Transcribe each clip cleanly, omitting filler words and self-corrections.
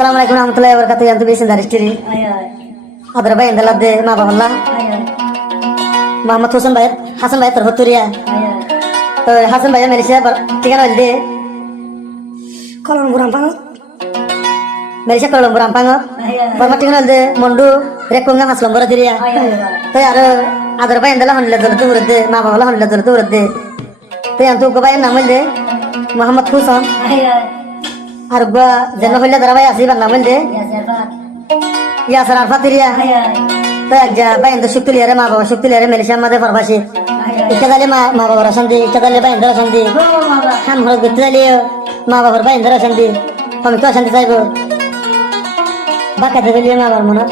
Assalamualaikum warahmatullahi wabarakatuh. Yang tuh dari istri. Ada bayi yang dalam de ma bahallah. Muhammad Hasan Bayat terhuturia. तो हसन भैया मेरे से ठिकाना बोल दे कलम बुराम पांग मेरे से कलम बुराम पांग बर्मा ठिकाना बोल दे मंडू रेकुंगा हसलम बरा दिरिया तो यार आदर भाई इंदला हनले दल तो उरदे माँ बाबा हनले दल तो उरदे तो यार तू कबाई नाम बोल दे मोहम्मद हुसैन और बा जन्म बोल दे दरा भाई आसी बंग नाम बोल दे या सर अरफा दिरिया तो यार जा भाई इंदला शुक्ति लिया रे माँ बाबा शुक्ति लिया रे मेरे से माँ दे फरमाशी इकदाले माँ बाबा रसंदी इकदाले भाई इंदरा रसंदी हम हर गुत्तले माँ बाबा भाई इंदरा रसंदी हम तो रसंदी साहिब बाका दे लिए माँ बाबा मनो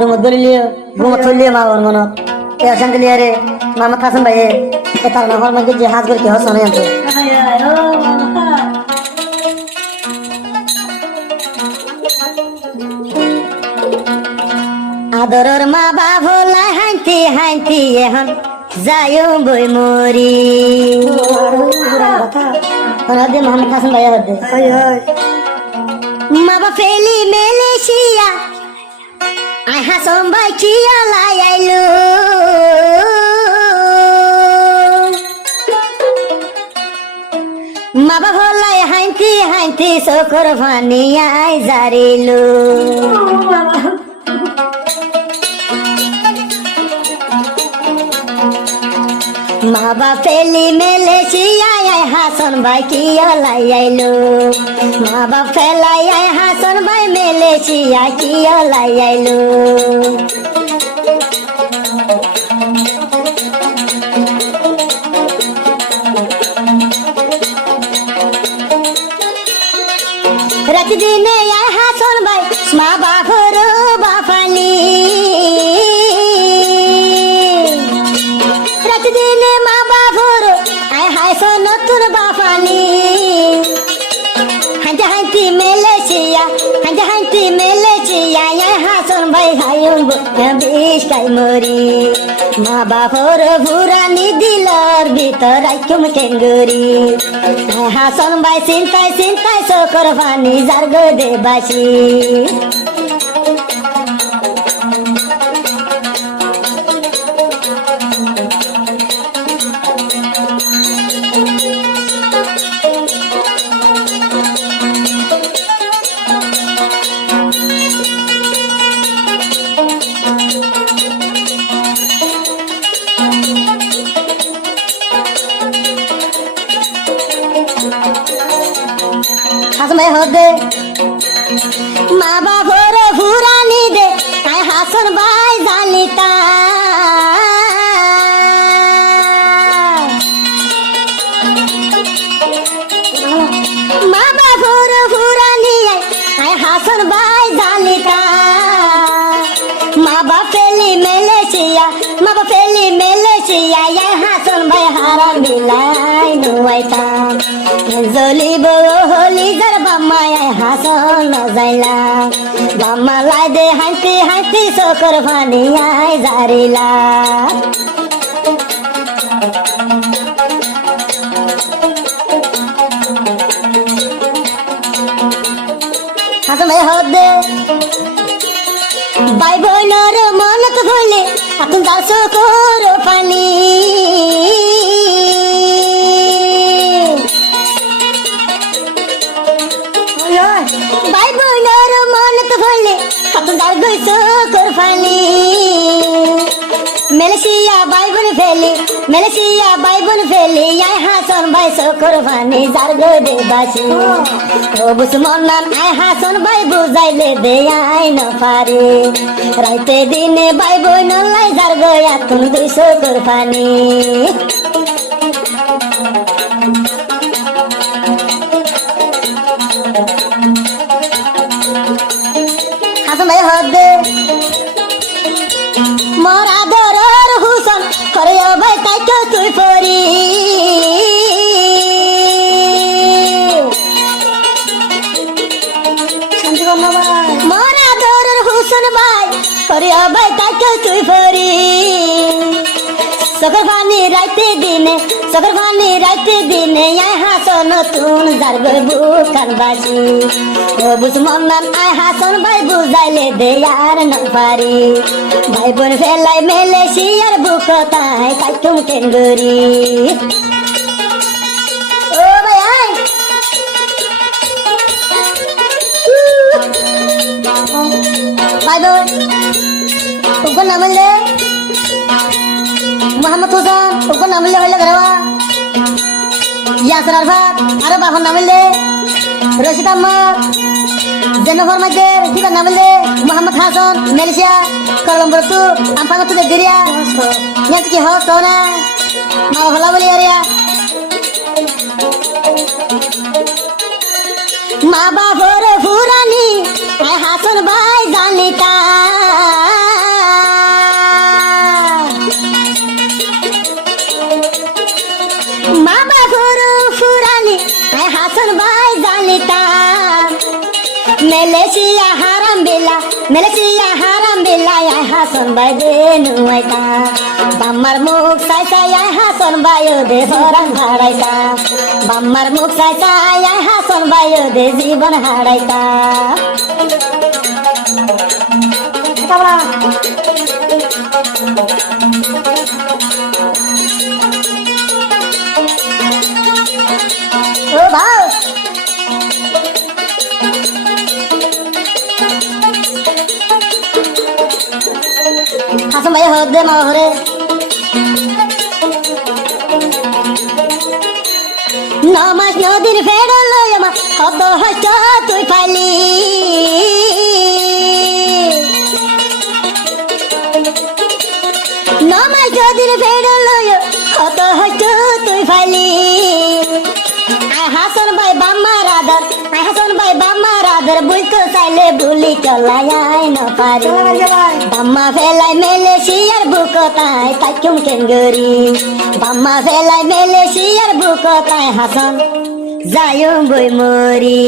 रूम दे लिए रूम खोल लिए माँ बाबा मनो ये रसंदी लिए रे मामा थासन भाई ये तार नहर में जो हाथ करके हंस रहे हैं आदरर माँ बाबा ला हंती हंती ये हम जायो बोई मोरी अरे मोहम्मद हसन भाई आदे माँ बाप फेली मलेशिया आई हसन भाई किया लायलू माँ बाप लाई हंती हंती सोकर फानी आई जारिलू माँ बाप फेली मलेशिया आई हसन भाई किया लायलू माँ बाप फैलाई आई हसन भाई मलेशिया किया लायलू रात दिन आई हसन भाई माँ बाप रो बाफाली नतुन बाफानी हंती मलेशिया यहाँ सुन भाई हायूं बीस काई मोरी माँ बाप और भूरानी दिल और भीतर आइकुम केंगुरी यहाँ सुन भाई सिंताई सोकर फानी जारगो दे बाशी हसन भाई हो दे माँ बाप और भूरानी दे आई हसन भाई जालिता माँ बाप और भूरानी आई हसन भाई जालिता माँ बाप फेली मलेशिया आई हसन भाई हारा मिलाई नुआईता जली बो होली जर बम्माया हासन जाइला बम्मा लाई दे हंती सोकर फानी आई जारिला हासन भाई हो दे बाई बोनर मन तो भोले अतुम दाल सोकर फानी भाई बोनर मन तो भोले अपन दार गई सो कुर्बानी मलेशिया भाई बन फेली आई हसन भाई सो कुर्बानी जार गो दे बासी ओ बुसमनान आई हसन भाई बुझाइले दे आई न पारे राते दिने भाई बोन लाई जार गया तुम दुई सो कुर्बानी हसन भाई हो दे मोरा दरर हुसन खरियो भाई ताइको तुई फोरी शांति करना भाई मोरा दरर हुसन भाई खरियो भाई ताइको तुई फोरी চোখের পানি রাইতে দিনে চোখের পানি রাইতে দিনে আয় হাসন নতুন যারবে বুকান বাসি ও বুঝমনান আয় হাসন ভাই বুঝাইলে দে আর না পারি ভাই বোন ফেলাই মেলে শিয়ার বুকতায় কাইতুম কেঙ্গুরি ও ভাই আয় ভাই বোন তোর নাম বললে মোহাম্মদ হোসেন তোর নাম বললে হইলে ধরবা ইয়াসর আরফাত আরো বাবার নাম বললে রশিদ আহমদ জেনোফর মাইকেল দিবার নাম বললে মোহাম্মদ হাসান মালয়েশিয়া কলম্বো তু আমপাঙ্গ তু দিরিয়া ইয়াত কি হস না মা হলা বলি আরিয়া মা বাবার ফুরানি আয় হাসান ভাই জানিতা মা বাবার ফুরানি আয় হাসান ভাই জানিতা মালয়েশিয়া হারাম বেলা আয় হাসান ভাই দেনু আইতা বাম্মার মুখ চাই চাই আয় হাসান ভাই দে হরান হারাইতা বাম্মার মুখ চাই চাই আয় হাসান ভাই দে জীবন হারাইতা ও ভাই হাসান ভাই হদ দে মা হরে নমাজ নদীর ফেরল আমা কত হইছ তুই পাইলি নমাজ নদীর ফেরল কত হইছ তুই পাইলি আয় হাসান ভাই বাম্মার আদর আয় হাসান ভাই বাম্মার আদর বুঝতে চাইলে ভুলি চলাই আয় না পারি বাম্মা ফেলাই মেলে শিয়ার বুকতায় কাইকুম কেঙ্গুরি বাম্মা ফেলাই মেলে শিয়ার বুকতায় হাসান যায়ুম বই মরি